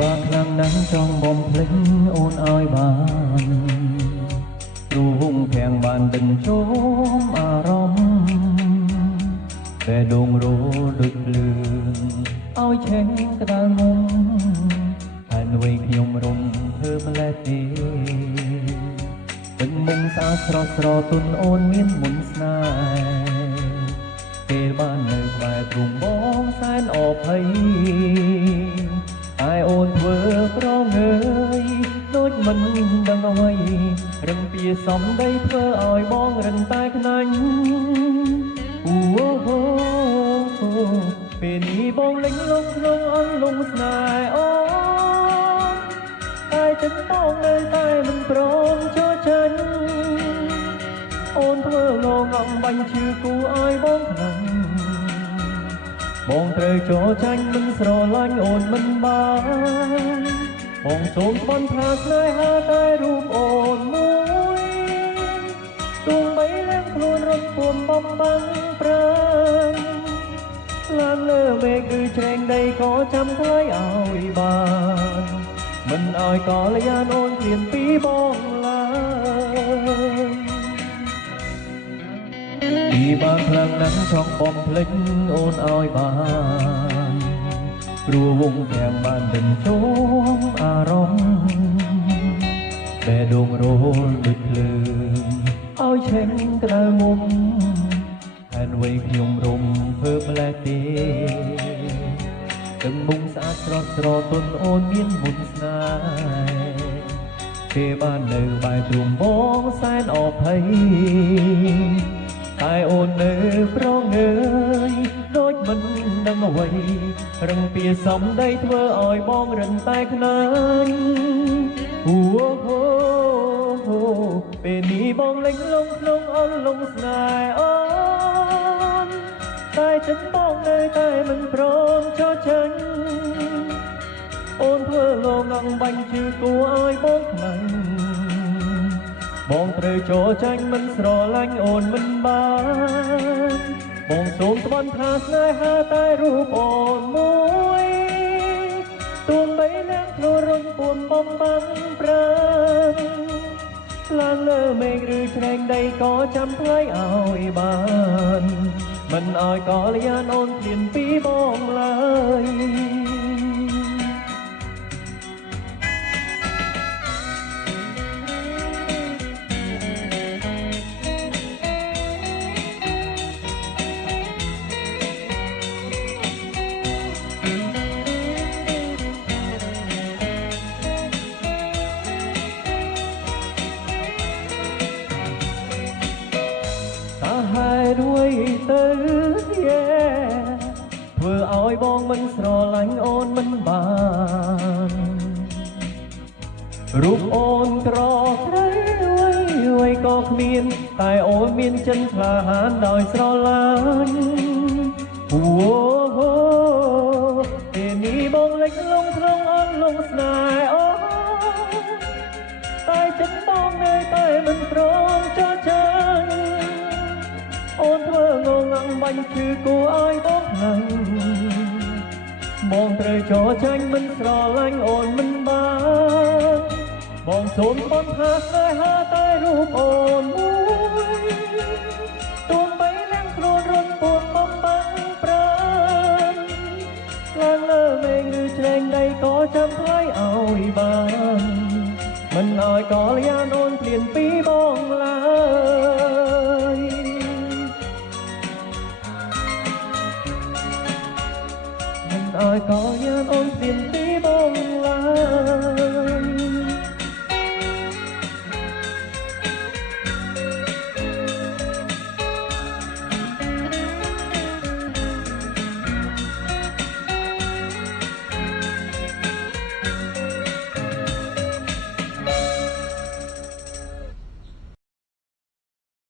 បានខ្លាំងណាស់ចង់បំភ្លេចអូនឲ្យបានព្រោះវងភាំងបានដិនជោមអារម្មណ៍តែដងរោដូចភ្លើងឲ្យឆេងក្តៅងំហើយនួយខ្ញុំរំភើម្លេះទេទឹកមុំស្អាតស្រស់ស្រទន់អូនមានមុនស្នេហ៍ពេលបាននៅក្បែរទ្រង់បងសែនអភ័យតែអូនធ្វើប្រងើយដូចមិនដឹងអ្វីរឹងពីសំដីធ្វើឲ្យបងរឹងតែខ្នាញ់អូពេលនេះបងលេងលងក្នុងអន្លង់ស្នេហ៍អូនតែចិត្តបងនៅតែមិនព្រមចូលចាញ់អូនធ្វើងងំបាញ់ឈឺគូឲ្យបងខ្លាំងបងត្រូវចូលចាញ់មិនស្រឡាញ់អូនមិនបានបងសូមស្បន់ថាស្នេហាតែរូបអូនមួយទោះបីលែងខ្លួនរត់ពួមបំបាំងប្រាំឡើងលើមេឃឬជ្រែងដីក៏ចាំថ្លៃឲ្យបានមិនឲ្យកល្យានអូនព្រៀនពីបងឡើយពីបានខ្លាំងណាស់ចង់បំភ្លេចអូនឲ្យបានព្រោះវងភាំងបានដិនជោមអារម្មណ៍តែដងរោលដូចភ្លើងឲ្យឆេងក្តៅមុំហើយវ័យខ្ញុំរំភើបម្លេះទេទឹកមុំស្អាតស្រស់ស្រទន់អូនមានមុនស្នេហ៍ពេលបាននៅបែរទ្រង់បងសែនអភ័យតែអូននៅប្រងើយដូចមិនដឹងអ្វីរឹងពីសំដីធ្វើឲ្យបងរឹងតែខ្នាញ់ពេលនេះបងលេងលងក្នុងអន្លង់ស្នេហ៍អូនតែចិត្តបងនៅតែមិនព្រមចូលចាញ់អូនធ្វើងងំបាញ់ជឿគួរឲ្យបងខ្លាំងបងត្រូវចូលចាញ់មិនស្រឡាញ់អូនមិនបានបងសូមស្បន់ថាស្នេហាតែរូបអូនមួយទោះបីលែងខ្លួនរំពួនបំបាំងប្រាំឡើងលើមេឃឬជ្រែងដីក៏ចាំថ្លៃឲ្យបានមិនឲ្យកល្យានអូនព្រៀនពីបងឡើយហេតុអ្វីទៅធ្វើឲ្យបងមិនស្រឡាញ់អូនមិនបានរូបអូនក្រស្រីអ្វីក៏គ្មានតែអូនមានចិត្តក្លាហានដោយស្រឡាញ់ពេលនេះបងលេចលងក្នុងអន្លង់ស្នេហ៍អូតែចិត្តបងនៅតែមិនព្រមចូលចាញ់អូនធ្វើងងំបាញ់ឈឺគួរឲ្យបងខ្លាំងបងត្រូវចូលចាញ់មិនស្រឡាញ់អូនមិនបានបងសូមស្បន់ថាស្នេហាតែរូបអូនមួយទោះបីលែងខ្លួនរត់ពួនបំបាំងប្រាំឡើងលើមេឃឬជ្រែងដីក៏ចាំថ្លៃឲ្យបានមិនឲ្យកល្យានអូនព្រៀនពីបងឡើយឲ្យកល្យានអូនព្រៀនពីបងឡើយ